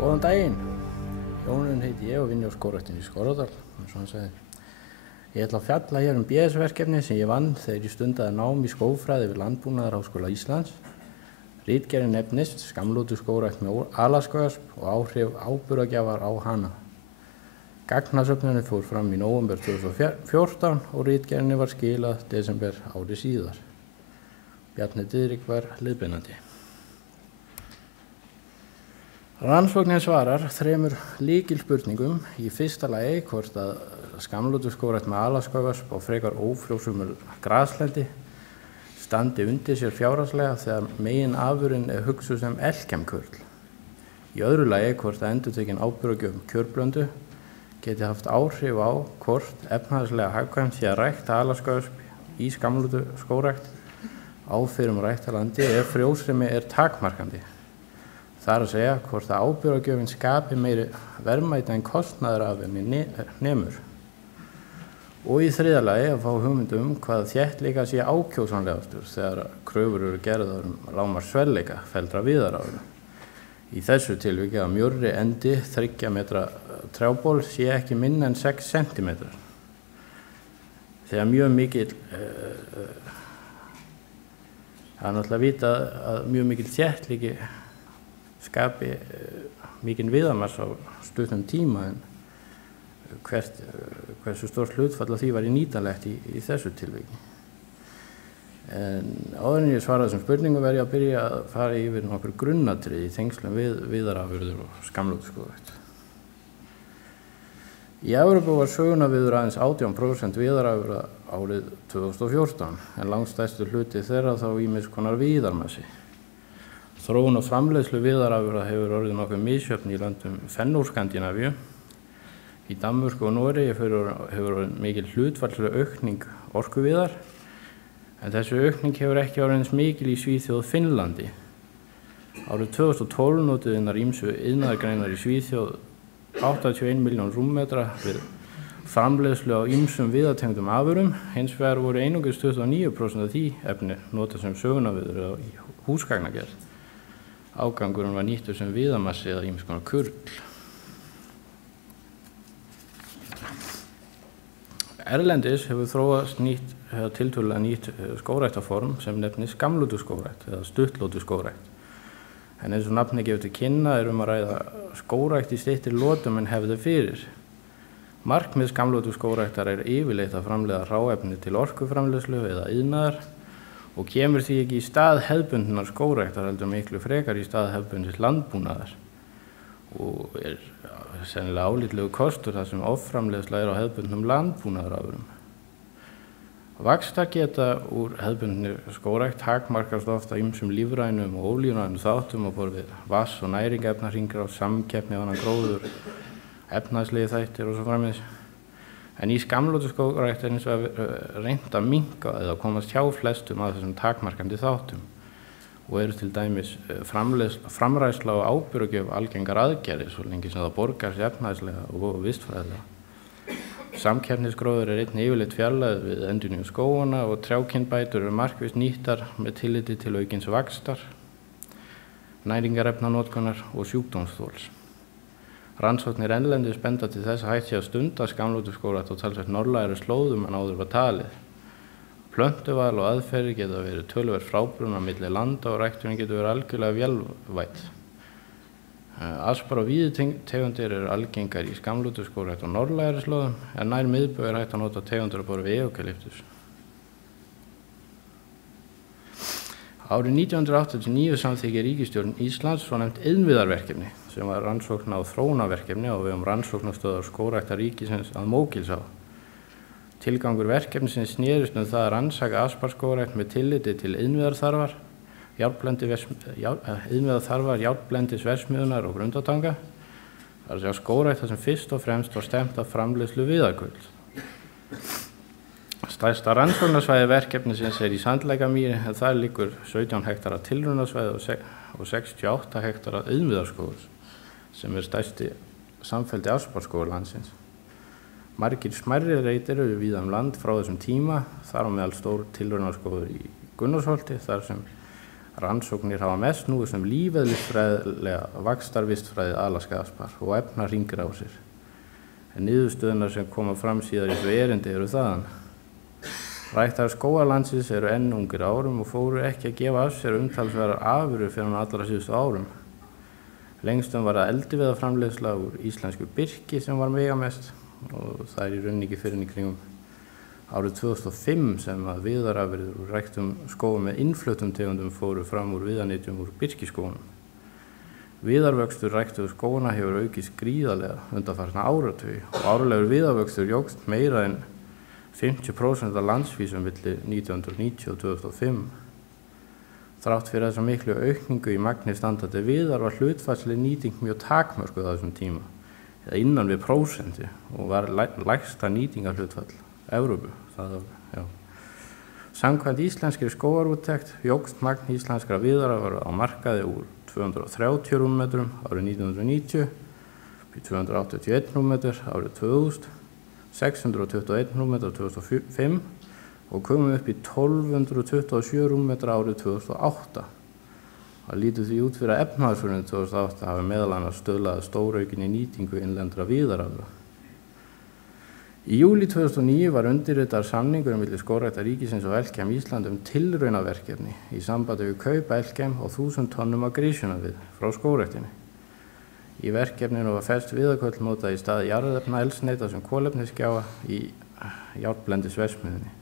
Góðan daginn, Jónun heiti ég og vinn hjá Skógræktinni í Skorradal, eins og hann sagði. Ég ætla að fjalla hér BS-verkefni sem ég vann þegar ég stundaði nám í skógfræði við Landbúnaðarháskóla Íslands. Ritgerðin nefnist Skammlótu skógrækt með alaskauasp og áhrif áburðargjafar á hana. Gagnasöfnunin fór fram í nóvember 2014 og ritgerðinni var skilað desember ári síðar. Bjarni Diðrik var liðbeinandi. Rannsóknin svarar þremur lykilspurningum. Í fyrsta lagi hvort að skammlótu skógrækt með alaskauasp og frekar ófrjósumur graslendi standi undir sér fjárhagslega þegar megin afurðin hugsuð sem elkemkurl. Í öðru lagi hvort að endurtekin áburðargjöf kjörblöndu geti haft áhrif á hvort efnahagslega hagkvæmt sé að rækta alaskauasp í skammlótu skógrækt á fyrrum ræktarlandi ef frjósemi takmarkandi. Það að segja hvort að áburðargjöfin skapi meiri verðmæti en kostnaður af henni nemur. Og í þriðja lagi að fá hugmynd hvað þéttleika sé ákjósanlegastur þegar kröfur eru gerðar lágmarksverðleika felldra viðarafurða. Í þessu tilviki að mjórri endi 3 metra trjából sé ekki minna en 6 cm. Þegar mjög mikil það er náttúrulega vita að mjög mikil þéttleiki skapi mikinn viðarmassa á stuttum tíma en hversu stórt hlutfall af því væri nýtanlegt í þessu tilviki. En áður en ég svara þessum spurningum verð ég að byrja að fara yfir nokkur grunnatriði í tengslum við viðarafurðir og skammlótu skógrækt. Í Evrópu var sögunaviður aðeins 18% viðarafurða árið 2014 en langstærstu hluti þeirra þá ýmis konar viðarmassi. Þróun og framleiðslu viðarafurða hefur orðið nokkuð misjöfn í löndum Fennoskandinavíu. Í Danmörku og Noregi hefur orðið mikil hlutfallsleg aukning orkuviðar, en þessi aukning hefur ekki orðið eins mikil í Svíþjóð og Finnlandi. Árið 2012 notuðu hinar ýmsu iðnaðargreinar í Svíþjóð 81 milljón rúmmetra við framleiðslu á ýmsum viðartengdum afurðum, hins vegar voru einungis 29% af því efni notað sem sögunaviður í húsgagnagerð. Ágangurinn var nýttur sem viðarmassi eða ýmiss konar kurl. Erlendis hefur þróast tiltölulega nýtt skógræktarform sem nefnist skammlótu skógrækt eða stuttlótu skógrækt. En eins og nafnið gefur til kynna að ræða skógrækt í styttri lotum en hefði fyrir. Markmið skammlótu skógræktar yfirleitt að framleiða hráefni til orkuframleiðslu eða iðnaðar og kemur því ekki í stað hefðbundinnar skógræktar heldur miklu frekar í stað hefðbundins landbúnaðar og sennilega álitlegur kostur þar sem offramleiðsla á hefðbundnum landbúnaðarafurðum. Vaxtargeta úr hefðbundinni skógrækt takmarkast ofta ýmsum lífrænum og ólífrænum þáttum á borð við vatns- og næringarefnahringrás, samkeppni við annan gróður, efnahagslegi þættir og svo framvegis. En í skammlótu skógrækt hins vegar reynt að minnka eða komast hjá flestum af þessum takmarkandi þáttum og til dæmis framræðsla og áburðargjöf algengar aðgerðir svo lengi sem það borgar sig efnahagslega og vistfræðilega. Samkeppnisgróður einnig yfirleitt fjarlægð við endurnýjun skóganna og trjákynbætur markvisst nýttar með tilliti til aukins vaxtar, næringarefnanotkunar og sjúkdómsþols. Rannsóknir erlendis benda til þess að hægt sé að stunda skammlótu skógrækt á talsvert norðlægari slóðum en áður var talið. Plöntuval og aðferðir geta verið töluvert frábrugðnar milli landa og ræktunin getur verið algjörlega vélvædd. Aspar og víðitegundir algengar í skammlótu skógrækt á norðlægari slóðum en nær miðbaug hægt að nota tegundir á borð við eukalyptus. Árið 1989 samþykkti ríkisstjórn Íslands svonefnt innviðarverkefni sem var rannsókna- og þróunarverkefni á vegum rannsóknastöðvar skógræktar ríkisins að Mógilsá. Tilgangur verkefnisins snerist það að rannsaka asparskógrækt með tilliti til innviðarþarfar, járnblendisverksmiðjunar og grundartanga. Það er að segja skógrækt þar sem fyrst og fremst var stefnt að framleiðslu viðarkulls. Stærsta rannsóknarsvæði verkefnisins í Sandlækjarmýri en þar liggur 17 hektara tilraunasvæði og 68 hektara innviðarskógur sem stærsti samfelldi asparskógur landsins. Margir smærri reitir eru víða land frá þessum tíma, þar á meðal stór tilraunarskógur í Gunnarsholti þar sem Rannsóknir hafa mest snúist lífeðlisfræðilega vaxtarvistfræði alaskaspar og efnahringrásir. En niðurstöðurnar sem koma fram síðar í þessu erindi eru þaðan. Ræktarar skógarlandsins eru enn ungir árum og fóru ekki að gefa af sér umtalsverðar afurðir fyrir allra síðustu árum. Lengstum var það eldiviðarframleiðsla úr íslensku birki sem var megamest og það er í rauninni ekki fyrr en í kringum árið 2005 sem að viðarafurðir úr ræktum skógum með innfluttum tegundum fóru fram úr viðarnytjum úr birkiskógunum. Viðarvöxtur ræktuðu skógana hefur aukist gríðarlega undanfarna áratugi og árlegur viðarvöxtur jókst meira en 50% af landsvísu milli 1990 og 2005. Þrátt fyrir þessa miklu aukningu í magni standandi viðar var hlutfallsleg nýting mjög takmörkuð á þessum tíma, eða innan við prósenti og var lægsta nýtingarhlutfall Evrópu. Samkvæmt íslenskri skógarúttekt jókst magn íslenskra viðarafurða á markaði úr 230 rúmmetrum árið 1990, 281 rúmmetrar árið 2000, 621 rúmmetrar 2005 og komum upp í 1227 rúmmetra árið 2008. Það lítur því út fyrir að efnahagshrunið 2008 hafi meðal annars stuðlað að stóraukinni nýtingu innlendra viðarafurða. Í júlí 2009 var undirritaður samningur milli Skógræktar ríkisins og Elkem Ísland tilraunaverkefni í sambandi við kaup Elkem á 1000 tonnum af grísunaviði frá skógræktinni. Í verkefninu var fest viðarköll notað í stað jarðefnaeldsneyta sem kolefnisgjafa í járnblendisverksmiðjunni.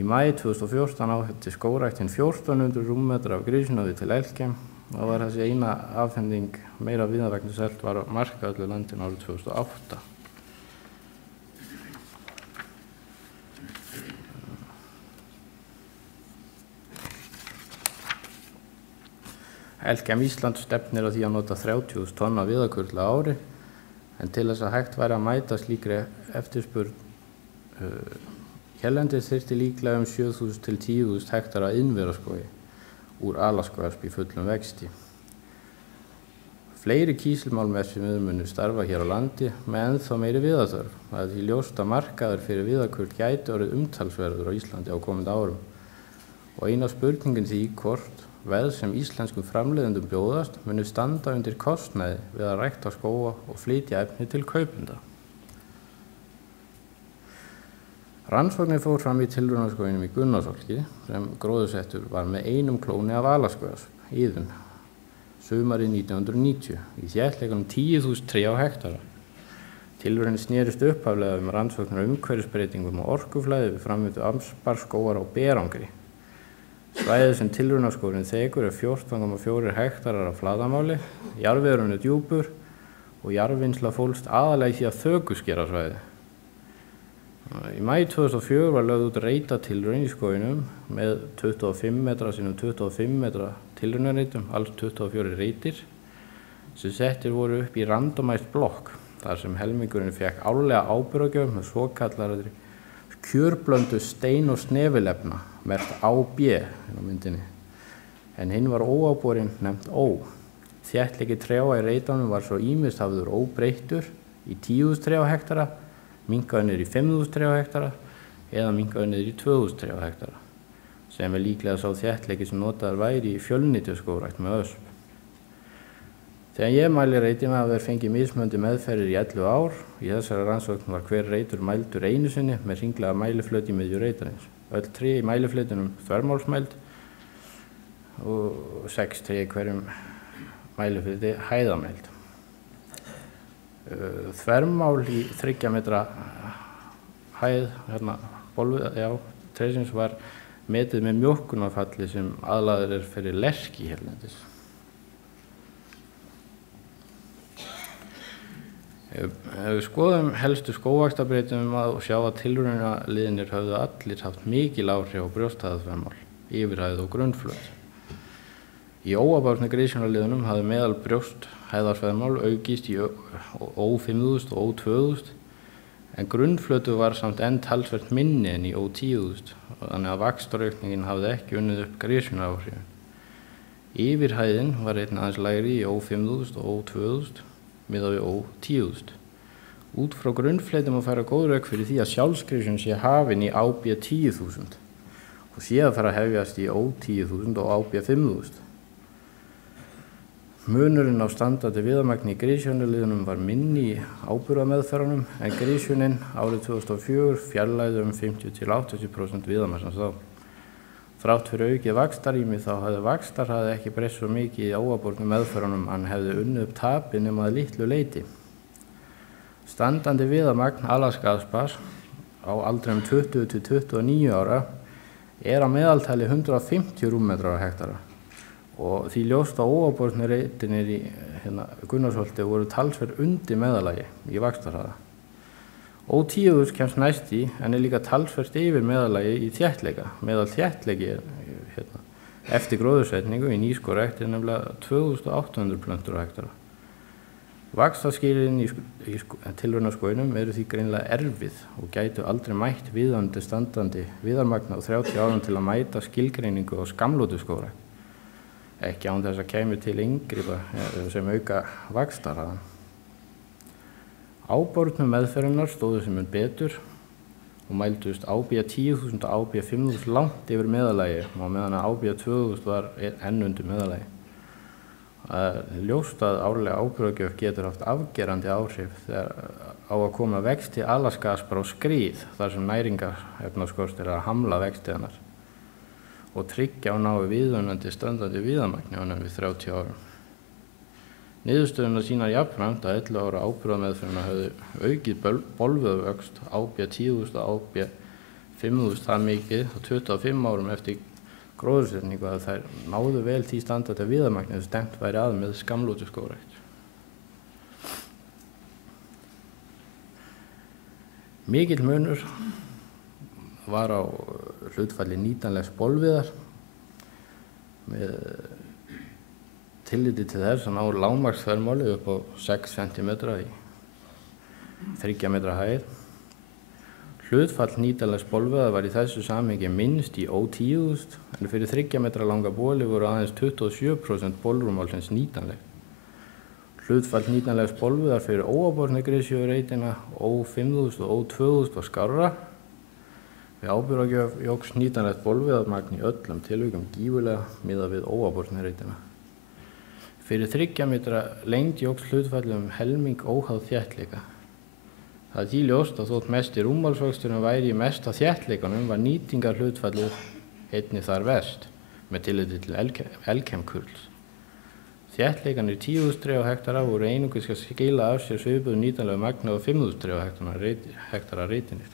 Í maí 2014 átti skógræktin 1400 rúmmetra af grísunaviði til Elkem og var þessi eina afhending meira viðarvegniselt var á marka öllu landinu árið 2008. Elkem Ísland stefnir á því að nota 30.000 tonna viðarkurla á ári, en til þess að hægt væri að mæta slíkri eftirspurn hérlendis þyrfti líklega 7.000 til 10.000 hektara innviðarskógi úr alaskógasp í fullum vexti. Fleiri kísilmálmverksmiðjur munu starfa hér á landi með ennþá meiri viðarþörf. Það er því ljóst að markaður fyrir viðarkurl gæti orðið umtalsverður á Íslandi á komandi árum. Og eina spurningin því hvort veð sem íslenskum framleiðendum bjóðast munu standa undir kostnaði við að rækta skóga og flytja efni til kaupenda. Rannsóknir fór fram í tilraunaskóginum í Gunnarsholti sem gróðursettur var með einum klóni af alaskógasp, Iðunn, sumarið 1990 í þéttleikanum 10.000 tré á hektara. Tilraunin snerist upphaflega rannsóknir á umhverfisbreytingum og orkuflæði við framvindu amsbarskógar á Berangri. Svæðið sem tilraunaskógurinn þekur 14,4 hektarar af flatarmáli, jarðvegurinn djúpur og jarðvinnsla fólst aðallega í því að þökuskera svæðið. Í maí 2004 var lögð út reitatilraun í skóginum með 25 metra sinnum 25 metra tilraunarreitum, alls 24 reitir, sem settir voru upp í randomized blokk, þar sem helmingurinn fekk árlega áburðargjöf með svokallaðri kjörblöndu stein- og snefilefna, merkt AB á myndinni, en hinn var óáborinn nefnt Ó. Þéttleiki trjáa í reitunum var svo ýmist hafður óbreyttur í 10.000 tré á hektara, minnkaður niður í 5.000 tré á hektara eða minnkaður niður í 2.000 tré á hektara, sem líklega sá þéttleiki sem notaður væri í fjölnýtisskógrækt með ösp. Þegar ég mæli reiti með að þeir fengi mismunandi meðferðir í 11 ár, í þessari rannsókn var hver reitur mældur einu sinni með hringlaga mæliflöt í miðju reitarins. Öll tré í mæliflötunum þvermálsmæld og 6 tré í hverjum mæliflöti hæðamæld. Þvermál í 3 metra hæð, trésins var metið með mjólkunarfalli sem aðlagður fyrir lerki hérlendis. Ef við skoðum helstu skógvaxtarbreytingum og sjá að tilraunaliðirnir höfðu allir haft mikil áhrif á brjósthæðarþvermál, yfirhæð og grunnflöt. Í óábárni grísunarliðunum hafði meðal brjósthæðarþvermál aukist í Ó5000 og Ó2000, en grunnflötu var samt enn talsvert minni en í Ó10000, þannig að vaxtaraukningin hafði ekki unnið upp grísunaráhrifin. Yfirhæðin var einnig aðeins lægri í Ó5000 og Ó2000, miðað við Ó10000. Út frá grunnfleitum að færa góð rök fyrir því að sjálfsgrísun sé hafin í AB10000 og sé að fara að hefjast í Ó10.000 og AB5.000. Munurinn á standandi viðamagni í grísjónuliðunum var minni í áburðarmeðferðunum en grísjónin árið 2004 fjarlægði 50–80% viðamagnans þá. Þrátt fyrir aukið vaxtarrými þá hafði vaxtarhraði ekki breyst svo mikið í óábornu meðferðunum hann hefði unnið upp tapið nema að litlu leyti. Standandi viðamagn Alaska-aspars á aldrinum 20–29 ára er að meðaltali 150 rúmmetrar á hektara og því ljóst að óábornu reitinir í Gunnarsholti voru talsverð undir meðalagi í vaxtarhraða. Ó10.000 kemst næst í en er líka talsvert yfir meðalagi í þéttleika. Meðal þéttleiki eftir gróðursetningu í nýskorækt er nefnilega 2800 plöntur á hektara. Vaxtarskilyrðin í tilraunaskóginum eru því greinilega erfið og gætu aldrei mætt viðandi standandi viðarmagn á 30 árum til að mæta skilgreiningu á skamlotuskórækt. Ekki án þess að kæmi til inngripa sem auka vaxtarhraðan. Ábornu meðferðirnar stóðu sem mun betur og mældust AB10.000 og AB5.000 langt yfir meðalagi og meðan að AB2.000 var enn undir meðalagi. Ljóst að árlega áburðargjöf getur haft afgerandi áhrif þegar á að koma vexti Alaska-aspar á skrið þar sem næringarefnaskortur er að hamla vexti hennar og tryggja og nái viðunandi standandi viðamagni á hennar við 30 árum. Niðurstöðurnar sýna jafnframt að 11 ára áburðarmeðferðina höfðu aukið bolvöðuvöxt AB10.000 og AB5.000 það mikið á 25 árum eftir gróðursetningu að þær náðu vel því standandi viðamagni sem stefnt væri að með skamlotuskórækt. Mikill munur var á hlutfalli nýtanlegs bolviðar með tilliti til þess að ná lágmarksþvermáli upp á 6 cm í 3 metra hæð. Hlutfall nýtanlegs bolviðar var í þessu samhengi minnst í Ó10.000 en fyrir 3 metra langa boli voru aðeins 27% bolrúmmálsins nýtanleg. Hlutfall nýtanlegs bolviðar fyrir óábornu grisjureitina Ó5.000 og Ó2.000 var skárra. Við áburðargjöf jókst nýtanlegt bolviðarmagn í öllum tilvikum gífurlega miðað við óábornu reitina. Fyrir 3 metra lengd jókst hlutfallið helming óháð þéttleika. Það er því ljóst að þótt mesti rúmmálsvöxturinn væri í mesta þéttleikanum var nýtingarhlutfallið einnig þar verst með tilliti til Elkem-kurls. Þéttleikanir 10.000 tré á hektara voru einungis að skila af sér svipuðu nýtanlegu magni á 5.000 tré á hektara reitinir.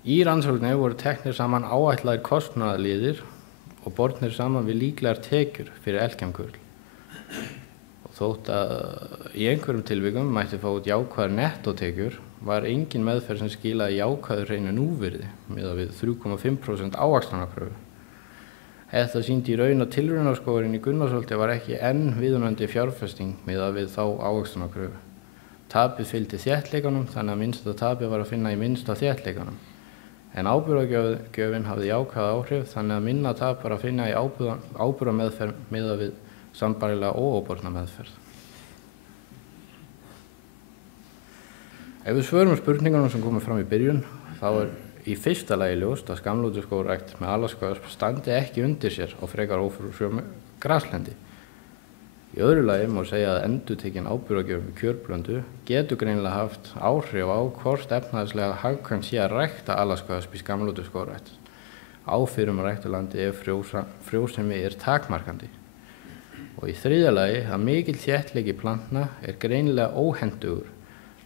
Í rannsókninni voru teknir saman áætlaðir kostnaðarliðir og bornir saman við líklegar tekjur fyrir Elkem-kurl. Og þótt að í einhverjum tilvikum mætti fá út jákvæðar nettótekjur var engin meðferð sem skilaði jákvæðu hreinu núvirði miðað við 3,5% ávaxtunarkröfu. Þetta sýndi í raun að tilraunaskógurinn í Gunnarsholti var ekki enn viðunandi fjárfesting miðað við þá ávaxtunarkröfu. Tapið fylgdi þéttleikanum þannig að minnsta tapið var að finna í minnsta þéttleikanum. En áburðargjöfin hafði jákvæð áhrif þannig að minna tap var að finna í áburðarmeðferð miðað við sambærilega óáborna meðferð. Ef við svörum spurningunum sem komið fram í byrjun, þá er í fyrsta lagi ljóst að skamlotuskórækt með Alaska-asp standi ekki undir sér á frekar ófrjósömu graslendi. Í öðru lagi má segja að endurtekin áburðargjöf með kjörblöndu getur greinilega haft áhrif á hvort efnahagslega hagkvæmt sé að rækta Alaska-asp í skamlotuskórækt á fyrrum ræktarlandi ef frjósemi er takmarkandi. Og í þriðja lagi að mikill þéttleiki plantna er greinilega óhentugur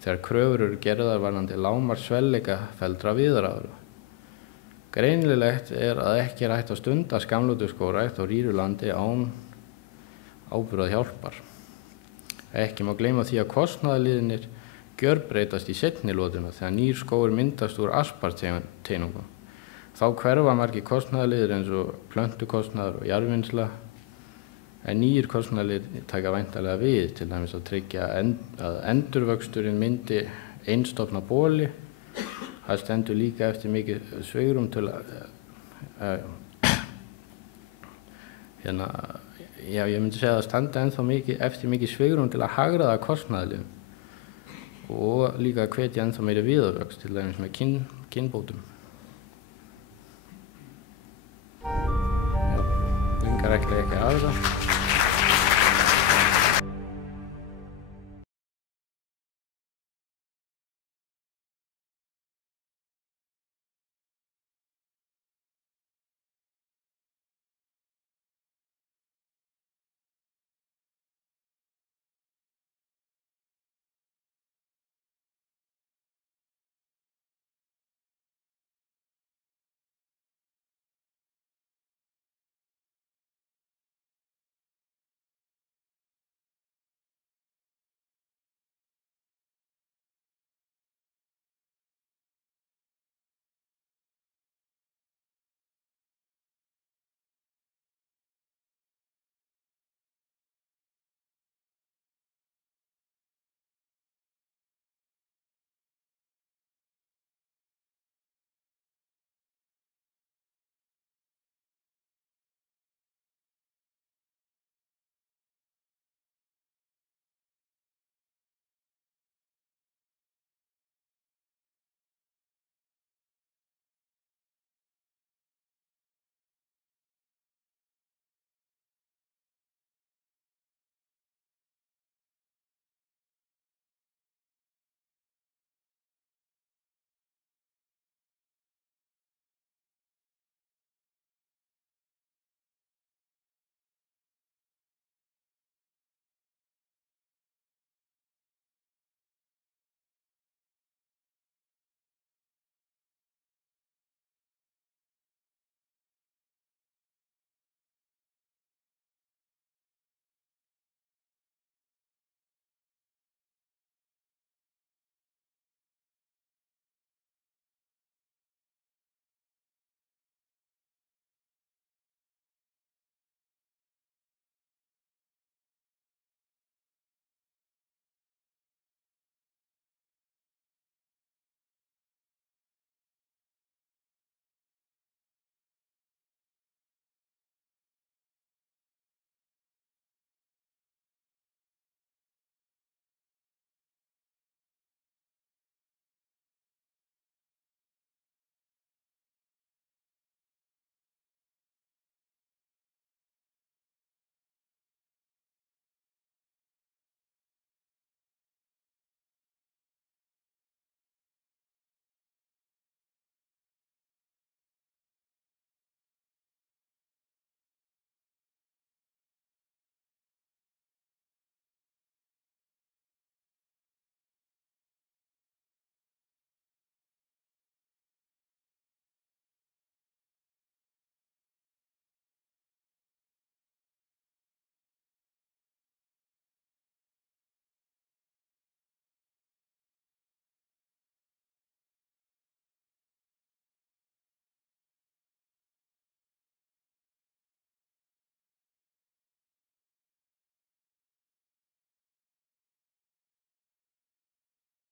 þegar kröfur eru gerðar varðandi lágmarksvelleika felldra viðarafurða. Greinilegt er að ekki er hægt að stunda skamlotuskórækt á rýru landi án áburðar hjálpar. Ekki má gleyma því að kostnaðarliðirnir gjörbreytast í seinni lotuna þegar nýr skógur myndast úr asparteinungum. Þá hverfa margir kostnaðarliðir eins og plöntukostnaður og jarðvinnsla en nýjir kostnaðarliðir taka væntanlega við til dæmis að tryggja að endurvöxturinn myndi einstofna boli. Það stendur líka eftir mikið svigrúm til að ég myndi segja að það standa eftir mikið svigrúm til að hagræða kostnaðarliðum og líka hvetja ennþá meiri viðarvöxt til dæmis með kynbótum. reglulega ekki af þetta.